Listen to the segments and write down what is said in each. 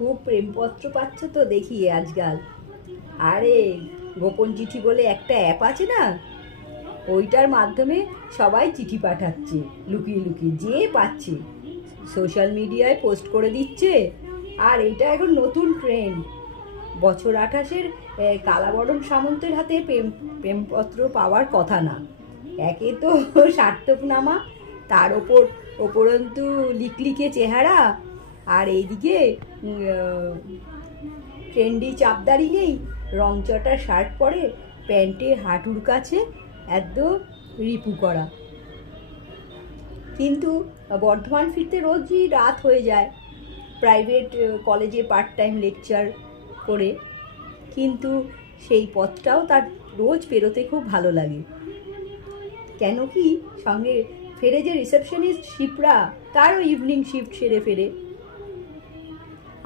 খুব প্রেমপত্র পাচ্ছ তো দেখি আজকাল। আরে গোপন চিঠি বলে একটা অ্যাপ আছে না, ওইটার মাধ্যমে সবাই চিঠি পাঠাচ্ছে লুকিয়ে লুকিয়ে, যে পাচ্ছে সোশ্যাল মিডিয়ায় পোস্ট করে দিচ্ছে। আর এটা এখন নতুন ট্রেন্ড। বছর 28-এর কালাবরণ সামন্তের হাতে প্রেমপত্র পাওয়ার কথা না। একে তো সার্থকনামা, তার ওপরন্তু লিকলিকে চেহারা, আর এইদিকে ট্রেন্ডি চাপদারি নেই, রংচটা শার্ট পরে, প্যান্টে হাঁটুর কাছে একদম রিপু করা। কিন্তু বর্ধমান ফিরতে রোজই রাত হয়ে যায়, প্রাইভেট কলেজে পার্ট টাইম লেকচার করে। কিন্তু সেই পথটাও তার রোজ পেরোতে খুব ভালো লাগে। কেন কি, সঙ্গে ফেরে যে রিসেপশনিস্ট শিপ্রা, তারও ইভিনিং শিফট সেরে ফেরে।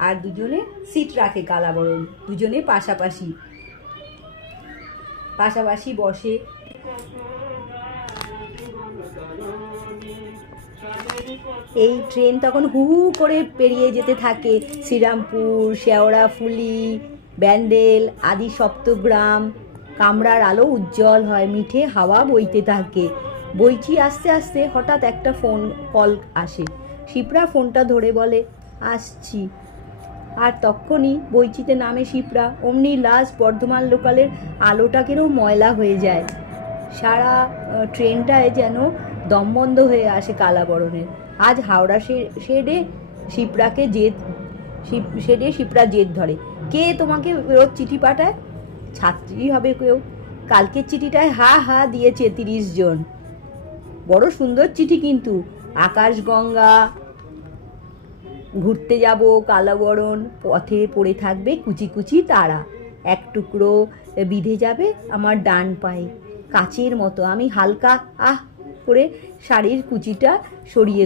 আর দুজনে সিট রাখে কালাবরণ, দুজনে পাশাপাশি বসে। এই ট্রেন তখন হু হু করে পেরিয়ে যেতে থাকে শ্রীরামপুর, শেওড়াফুলি, ব্যান্ডেল আদি সপ্তগ্রাম। কামরার আলো উজ্জ্বল হয়, মিঠে হাওয়া বইতে থাকে। বইচি আস্তে আস্তে হঠাৎ একটা ফোন কল আসে। শিপ্রা ফোনটা ধরে বলে, আসছি। আর তখনই বইচিতে নামে শিপ্রা। অমনি লাস্ট বর্ধমান লোকালের আলোটাকেও ময়লা হয়ে যায়। সারা ট্রেনটায় যেন দমবন্ধ হয়ে আসে কালাবরণের। আজ হাওড়া শেডে শিপ্রা জেদ ধরে, কে তোমাকে রোজ চিঠি পাঠায়? ছাত্রী হবে কেউ। কালকের চিঠিটায় হা হা দিয়েছে 30 জন। বড় সুন্দর চিঠি কিন্তু। আকাশগঙ্গা ঘুরতে যাব কালাবরণ, পথে পড়ে থাকবে কুচি কুচি তারা, এক টুকরো বিঁধে যাবে আমার ডান পায়ে কাচের মতো। আমি হালকা আহ করে শাড়ির কুচিটা সরিয়ে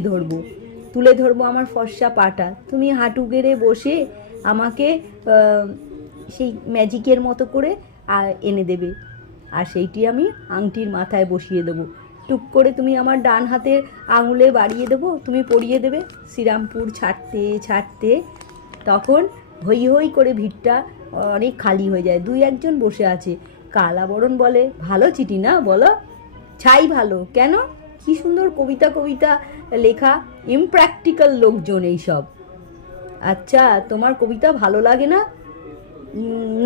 তুলে ধরবো আমার ফর্সা পাটা। তুমি হাঁটু গেড়ে বসে আমাকে সেই ম্যাজিকের মতো করে এনে দেবে, আর সেইটি আমি আংটির মাথায় বসিয়ে দেবো। টুক করে তুমি আমার ডান হাতের আঙুলে বাড়িয়ে দেবো, তুমি পরিয়ে দেবে। শ্রীরামপুর ছাড়তে ছাড়তে তখন হই হই করে ভিড়টা অনেক খালি হয়ে যায়। 2-1 বসে আছে। কালাবরণ বলে, ভালো চিঠি না বলো? ছাই ভালো কেন? কি সুন্দর কবিতা লেখা। ইমপ্র্যাকটিক্যাল লোকজন এইসব। আচ্ছা, তোমার কবিতা ভালো লাগে না?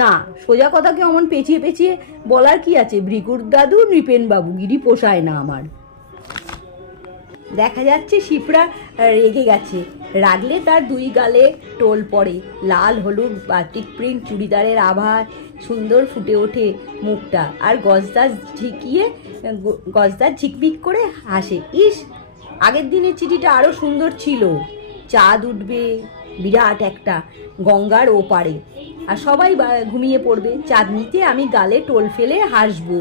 না, সোজা কথাকে অমন পেঁচিয়ে পেঁচিয়ে বলার কি আছে? ভৃগুর দাদু নৃপেন বাবু গিরি পোষায় না আমার। দেখা যাচ্ছে শিপ্রা রেগে গেছে। রাগলে তার 2 গালে টোল পড়ে। লাল হলুদ বাটিক প্রিন্ট চুড়িদারের আভায় সুন্দর ফুটে ওঠে মুখটা, আর গজদার ঝিকমিক করে হাসে। ইস, আগের দিনের চিঠিটা আরও সুন্দর ছিল। চাঁদ উঠবে বিরাট একটা গঙ্গার ওপারে, আর সবাই ঘুমিয়ে পড়বে। চাঁদনিতে আমি গালে টোল ফেলে হাসবো,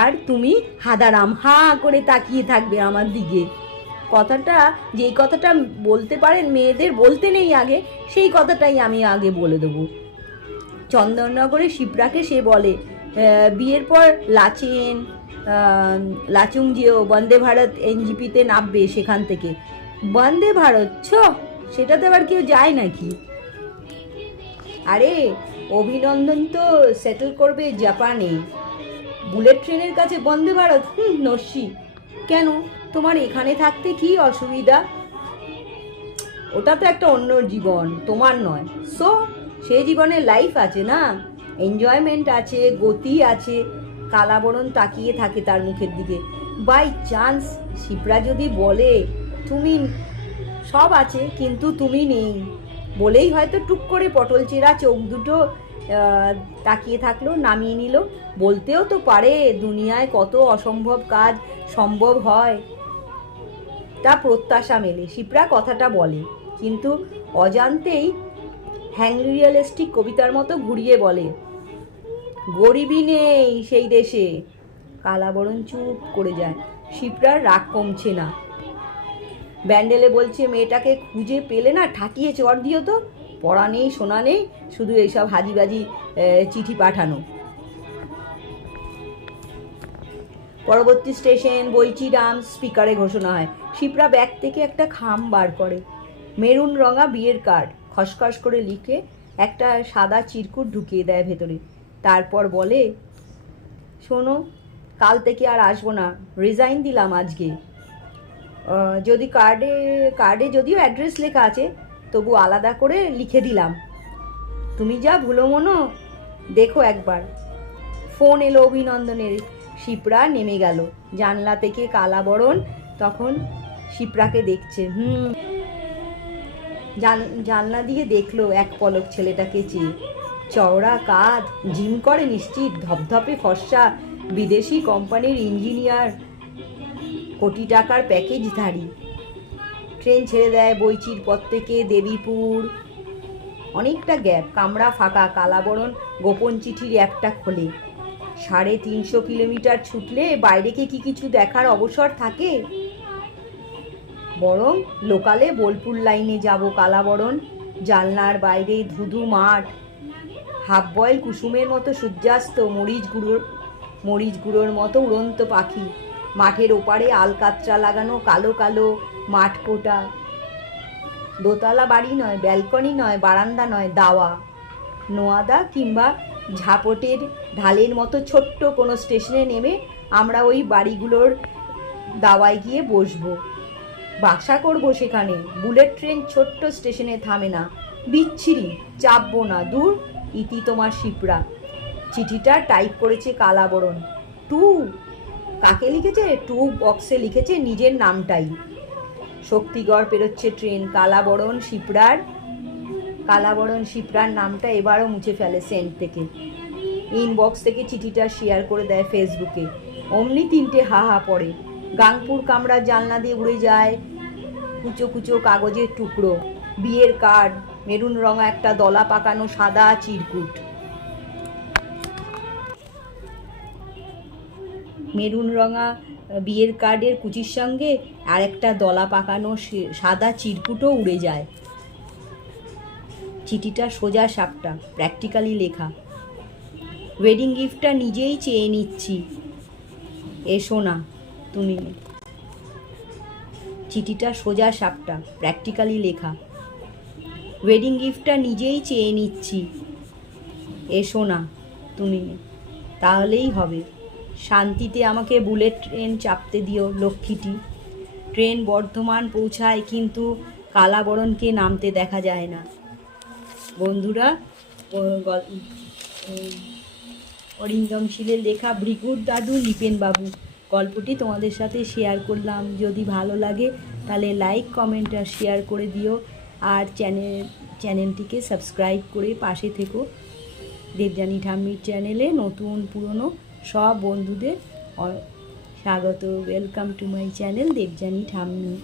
আর তুমি হাদারাম হা করে তাকিয়ে থাকবে আমার দিকে। যেই কথাটা বলতে পারেন মেয়েদের বলতে নেই আগে, সেই কথাটাই আমি আগে বলে দেবো। চন্দননগরে শিপ্রাকে সে বলে, বিয়ের পর লাচুং যেও, বন্দে ভারত এনজিপিতে নামবে সেখান থেকে। বন্দে ভারত সেটাতে আবার কেউ যায় নাকি? আরে অভিনন্দন তো সেটেল করবে জাপানে। বুলেট ট্রেনের কাছে বন্দে ভারত নস্যি। কেন, তোমার এখানে থাকতে কি অসুবিধা? ওটা তো একটা অন্য জীবন, তোমার নয়। সে জীবনে লাইফ আছে না, এনজয়মেন্ট আছে, গতি আছে। কালাবরণ তাকিয়ে থাকে তার মুখের দিকে। বাই চান্স শিপ্রা যদি বলে, তুমি সব আছে কিন্তু তুমি নেই, বলেই হয়তো টুক করে পটল চেরা চোখ দুটো তাকিয়ে থাকলো, নামিয়ে নিল। বলতেও তো পারে, দুনিয়ায় কত অসম্ভব কাজ সম্ভব হয়, তা প্রত্যাশা মেলে। শিপ্রা কথাটা বলে, কিন্তু অজান্তেই হ্যাংরিয়ালিস্টিক কবিতার মতো ঘুরিয়ে বলে, গরিবই নেই সেই দেশে। কালাবরণ চুপ করে যায়। শিপ্রার রাগ কমছে না। ব্যান্ডেলে বলছে, মেয়েটাকে খুঁজে পেলে না ঠাকিয়ে চড় দিও তো। পড়া নেই, শোনা নেই, শুধু এইসব হাজিবাজি চিঠি পাঠানো। পরবর্তী স্টেশন বইচিরাম। স্পিকারে ঘোষণা হয়। শিপ্রা ব্যাগ থেকে একটা খাম বার করে। মেরুন রঙা বিয়ের কার্ড। খসখস করে লিখে একটা সাদা চিরকুট ঢুকিয়ে দেয় ভেতরে। তারপর বলে, শোনো, কাল থেকে আর আসবো না, রিজাইন দিলাম আজকে। যদি কার্ডে যদিও অ্যাড্রেস লেখা আছে, তবু আলাদা করে লিখে দিলাম। তুমি যা ভুলো মনো, দেখো একবার। ফোন এলো অভিনন্দনের। শিপ্রা নেমে গেল জানলা থেকে। কালাবরণ তখন শিপ্রাকে দেখছে। জানলা দিয়ে দেখলো এক পলক ছেলেটাকে চেয়ে। চওড়া কাঁধ, জিম করে নিশ্চিত, ধপধপে ফর্সা, বিদেশি কোম্পানির ইঞ্জিনিয়ার, কোটি টাকার প্যাকেজধারী। ট্রেন ছেড়ে দেয় বইচির পথ থেকে দেবীপুর। অনেকটা গ্যাপ, কামরা ফাঁকা। কালাবরণ গোপন চিঠির অ্যাপটা খোলে। 350 কিলোমিটার ছুটলে বাইরেকে কি কিছু দেখার অবসর থাকে? বরং লোকালে বোলপুর লাইনে যাব। কালাবরণ। জানলার বাইরে ধুধু মাঠ, হাফ বয়েল কুসুমের মতো সূর্যাস্ত, মরিচ গুঁড়োর মতো উড়ন্ত পাখি। মাঠের ওপারে আলকাতরা লাগানো কালো কালো মাঠ কোটা। দোতলা বাড়ি নয়, ব্যালকনি নয়, বারান্দা নয়, দাওয়া, নোয়াদা কিংবা ঝাপটের ঢালের মতো ছোট্ট কোনো স্টেশনে নেমে আমরা ওই বাড়িগুলোর দাওয়ায় গিয়ে বসবো, বাসা করবো সেখানে। বুলেট ট্রেন ছোট্ট স্টেশনে থামে না। বিচ্ছিরি, চাপবো না, দূর। ইতি তোমার শিপ্রা। চিঠিটা টাইপ করেছে কালাবরণ। টু কাকে লিখেছে? টু বক্সে লিখেছে নিজের নামটাই। শক্তিগড় পেরোচ্ছে ট্রেন। কালাবরণ শিপ্রার নামটা এবারও মুছে ফেলে সেন্ট থেকে। ইনবক্স থেকে চিঠিটা শেয়ার করে দেয় ফেসবুকে। অমনি 3টে হা পড়ে। গাংপুর কামরার জানলা দিয়ে উড়ে যায় কুচো কুচো কাগজের টুকরো, বিয়ের কার্ড, মেরুন রঙা একটা দলা পাকানো সাদা চিরকুট। মেরুন রঙা বিয়ের কার্ডের কুচির সঙ্গে আর একটা দলা পাকানো সাদা চিরকুটও উড়ে যায়। চিঠিটা সোজা সাপটা, প্র্যাকটিক্যালি লেখা। ওয়েডিং গিফটটা নিজেই চেয়ে নিচ্ছি, এসো না তুমি। চিঠিটা সোজা সাপটা, প্র্যাকটিক্যালি লেখা। ওয়েডিং গিফটটা নিজেই চেয়ে নিচ্ছি, এসো না তুমি। তাহলেই হবে। শান্তিতে আমাকে বুলেট ট্রেন চাপতে দিও লক্ষ্মীটি। ট্রেন বর্ধমান পৌঁছায়, কিন্তু কালাবরণকে নামতে দেখা যায় না। বন্ধুরা, অরিন্দম শীলের লেখা ভৃগুর দাদু লিপেন বাবু গল্পটি তোমাদের সাথে শেয়ার করলাম। যদি ভালো লাগে তাহলে লাইক, কমেন্ট আর শেয়ার করে দিও। আর চ্যানেলটিকে সাবস্ক্রাইব করে পাশে থেকো। দেবযানী ঠাম্মির চ্যানেলে নতুন পুরনো সব বন্ধুদের স্বাগত। Welcome to my channel Debjani ঠাম্মি।